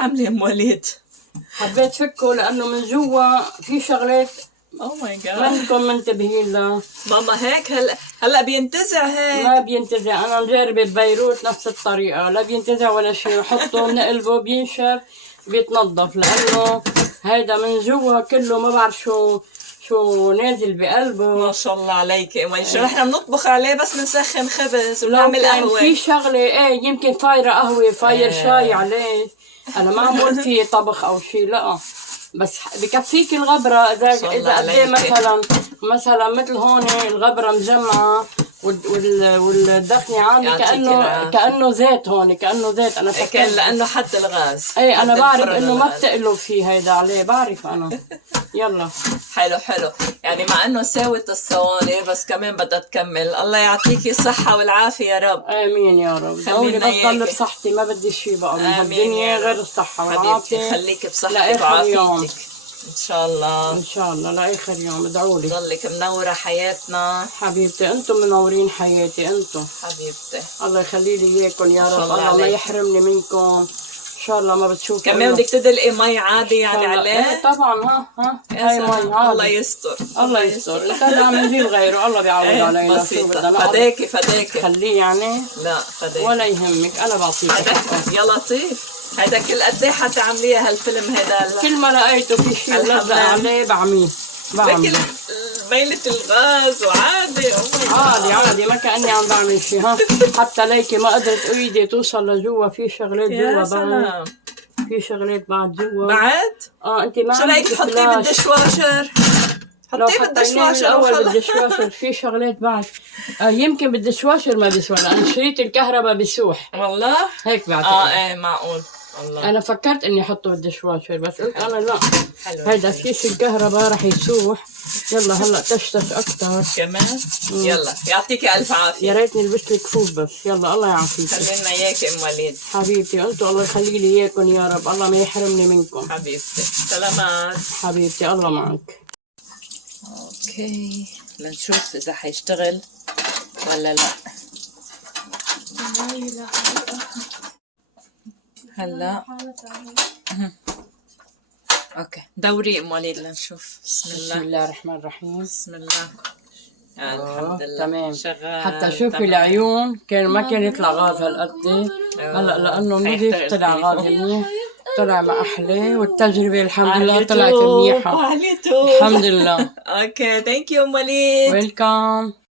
عاملة ام وليد؟ حبيت فكه لانه من جوا في شغلات اوه ماي جاد منكم منتبهين لها. ماما هيك هلا بينتزع هيك. ما بينتزع، انا مجربه ببيروت نفس الطريقه، لا بينتزع ولا شيء، بحطه بنقلبه بينشف بيتنضف، لانه هيدا من جوا كله ما بعرف شو نازل بقلبه. ما شاء الله عليك. شو نحن بنطبخ عليه بس بنسخن خبز لو وبنعمل كان قهوة. في شغله ايه يمكن فايره قهوه فاير شاي عليه، انا ما عملت فيه طبخ او شيء، لا بس بكفيك الغبره. اذا قد ايه مثلا مثل هون الغبره مجمعه والدخنه عالي، كانه زيت، هون كانه زيت. انا كان لانه حد الغاز. ايه انا بعرف انه ما بتقلب فيه هيدا عليه، بعرف انا. يلا حلو يعني مع انه ساوت الصواني بس كمان بدها تكمل. الله يعطيكي الصحة والعافية يا رب. امين يا رب. دولي بضل بصحتي، ما بدي شيء بقى من الدنيا غير الصحة والعافية. خليكي بصحتك وعافيتك ان شاء الله. ان شاء الله لاخر يوم. ادعوا لي ضلك منورة حياتنا حبيبتي. انتم منورين حياتي انتم حبيبتي. الله يخلي لي اياكم يا رب. الله ما يحرمني منكم ان شاء الله. ما بتشوفوا كمان بدك تدلقي مي عادي يعني عليه؟ طبعا. هاي مي عادي. الله يستر الله يستر. انت عم نجيب غيره، الله بيعوض علينا. بسيطة. فداكي خليه يعني. لا فداكي ولا يهمك، انا بعطيك. يا لطيف. هيدا كل قد ايه حتعمليه هالفيلم هيدا؟ كل ما لقيته في شيء لزق عليه بعمله. ميلة الغاز وعادي. عادي ما كأني عم بعمل شيء. حتى ليكي ما قدرت ايدي توصل لجوا، في شغلات جوا بعد. في شغلات بعد جوا بعد؟ انت ما شو رايك تحطيه بالدشواشر؟ حطيه بالدشواشر الاول. بالدشواشر في شغلات بعد. يمكن بالدشواشر ما بيسوى، لان شريط الكهرباء بيسوح. والله هيك بعد. ايه معقول. الله. انا فكرت اني احطه بالدشواشر بس قلت انا لا، هيدا كيس الكهرباء رح يسوح. يلا هلا تشتش اكثر كمان. يلا يعطيكي الف عافيه. يا ريتني لبست لك كفوف بس. يلا الله يعافيك. خلينا اياك ام وليد حبيبتي. انتم الله يخلي لي اياكم يا رب. الله ما يحرمني منكم حبيبتي. سلامات حبيبتي. الله معك. اوكي لنشوف اذا حيشتغل ولا لا. هلا اوكي دوري ام وليد لنشوف. بسم الله الرحمن الرحيم. بسم الله. الحمد لله تمام. شغال. حتى شوفي العيون ما كان يطلع غاز هالقد. هلا لانه نضيف طلع غاز منيح، طلع ما احلى. والتجربه الحمد لله طلعت منيحه. الحمد لله. اوكي ثانك يو ام وليد. ويلكم.